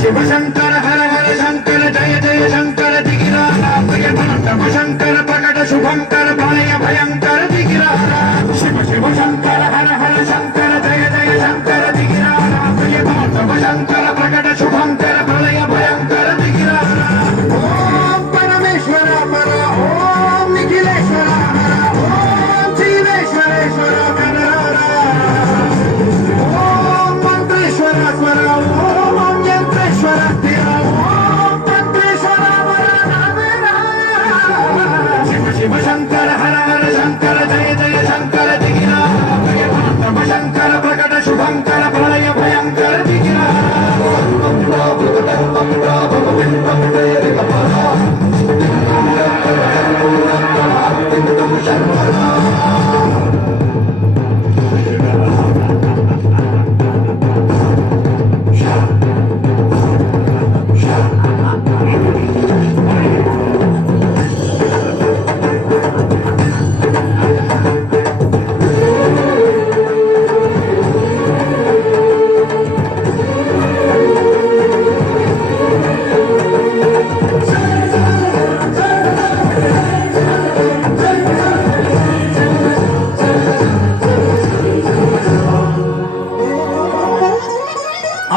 शिव शंकर हर हर शंकर जय जय शंकर दिगिरा प्रियतम शंकर प्रकट शुभंकर भय भयंकर दिगिरा शिव शिव शंकर हर हर शंकर जय जय शंकर दिगिरा प्रियतम शंकर प्रकट शुभंकर भय भयंकर दिगिरा ओम परमेश्वर पर ओम निखिलेश्वर ओम शिवेश्वरेश्वर ओम मंत्रेश्वर शिव शंकर हर हर शंकर जय जय शंकर दिगिरा प्रियतम शंकर प्रकट शुभंकर प्रलय भयंकर दिगिरा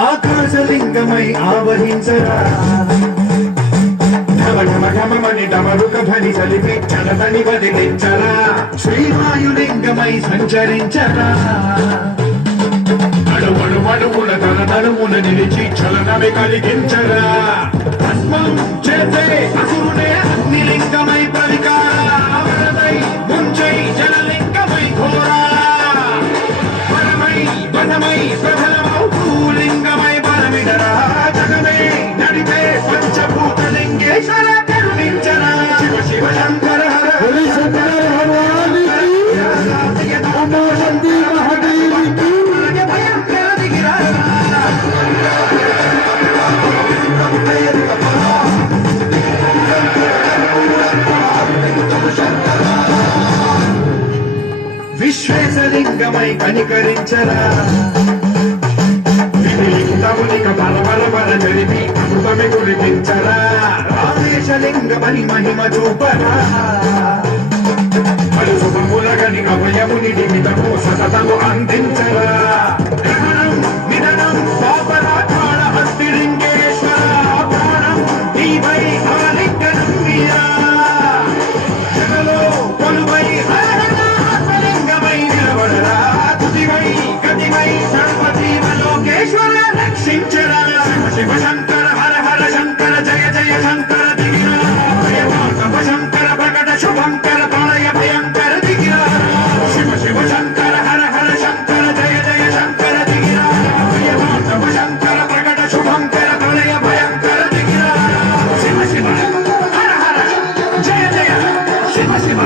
ఆకాశలింగమై ఆవహించరా ఢమ ఢమ ఢమమని డమరుక ధ్వని చలిపి చలతని వదిలించరా శ్రీవాయులింగమై సంచరించరా అడుగుడు అడుగున తన నడుమున నిలిచి చలనమే కలిగించరా భస్మం చేసే అసురునే అగ్నిలింగమై పరికారమై ముంచై జలలింగమై ఘోరా పరమై వనమై ప్రధనమౌ భూలింగమై బలమిడరా జగమే నడిపే పంచభూతలింగేశ్వర కరుణించరా శివ శివ శంకర హర హర శంకర భయంకర దిగిరా విశ్వేశలింగమై కనికరించరా విలిఖితమునిక బల బల బల జరిపి అమృతమి కురిపించరా రామేశలింగమని మహిమ చూపరా పలు శుభములగని అభయముని నిమితము సతతము అందించరా గ్రహణం నిధనం పాపరాధాళ అస్తిలింగేశ్వర ప్రాణం నీవై ఆలింగనం మీరా జగలో కొలువై ఆత్మలింగమై నిలబడరా తుదివై గతివై సర్వజీవలోకేశ్వర రక్షించరా శివ శివ శంకర హర హర శంకర జయ జయ శంకర దిగిరా ప్రియతమ శంకర ప్రకట శుభంకర ప్రళయ భయంకర దిగిరా శివ శివ శంకర హర హర శంకర జయ జయ శంకర దిగిరా ప్రియతమ శంకర ప్రకట శుభంకర ప్రళయ భయంకర దిగిరా శివ శివ హర హర జయ జయ శివ శివ